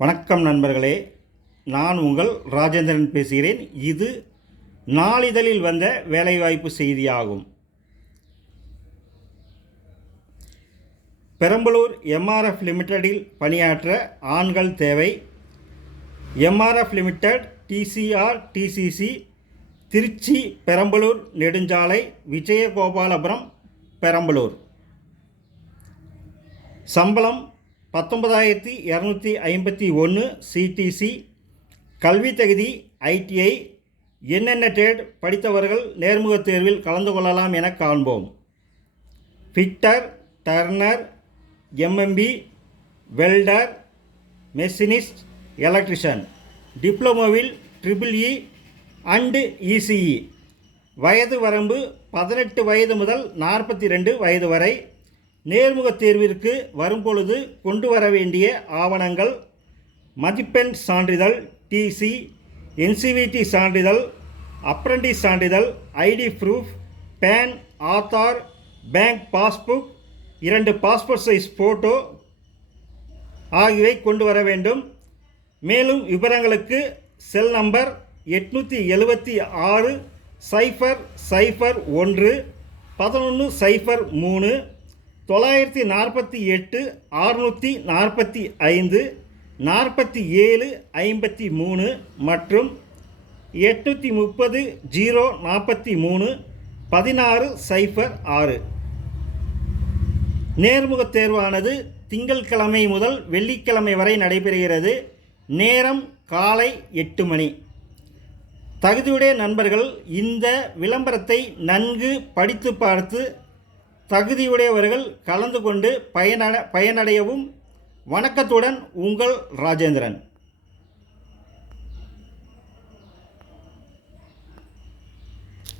வணக்கம் நண்பர்களே, நான் உங்கள் ராஜேந்திரன் பேசுகிறேன். இது நாளிதழில் வந்த வேலைவாய்ப்பு செய்தியாகும். பெரம்பலூர் எம்ஆர்எஃப் லிமிடெடில் பணியாற்ற ஆண்கள் தேவை. எம்ஆர்எஃப் லிமிடெட் டிசிசி திருச்சி பெரம்பலூர் நெடுஞ்சாலை விஜயகோபாலபுரம் பெரம்பலூர். சம்பளம் 19,251 சிடிசி. கல்வி தகுதி ஐடிஐ. என்னென்ன ட்ரேட் படித்தவர்கள் நேர்முகத் தேர்வில் கலந்து கொள்ளலாம் என காண்போம். Fitter, turner, MMP, welder, machinist, electrician. டிப்ளமோவில் EEE அண்டு இசிஇ. வயது வரம்பு 18 வயது முதல் 42 வயது வரை. நேர்முகத் தேர்விற்கு வரும்பொழுது கொண்டு வர வேண்டிய ஆவணங்கள்: மதிப்பெண் சான்றிதழ், டிசி, என்சிவிடி சான்றிதழ், அப்ரண்டிஸ் சான்றிதழ், ID proof, PAN, Aadhaar, bank passbook, 2 passport size photo ஆகியவை கொண்டு வர வேண்டும். மேலும் விவரங்களுக்கு செல் நம்பர் 876 001 1103 948 645 47 53 மற்றும் 830 043 1606. நேர்முகத் தேர்வானது திங்கட்கிழமை முதல் வெள்ளிக்கிழமை வரை நடைபெறுகிறது. நேரம் காலை 8 மணி. தகுதியுடைய நண்பர்கள் இந்த விளம்பரத்தை நன்கு படித்து பார்த்து தகுதியுடையவர்கள் கலந்து கொண்டு பயனடையவும். வணக்கத்துடன் உங்கள் ராஜேந்திரன்.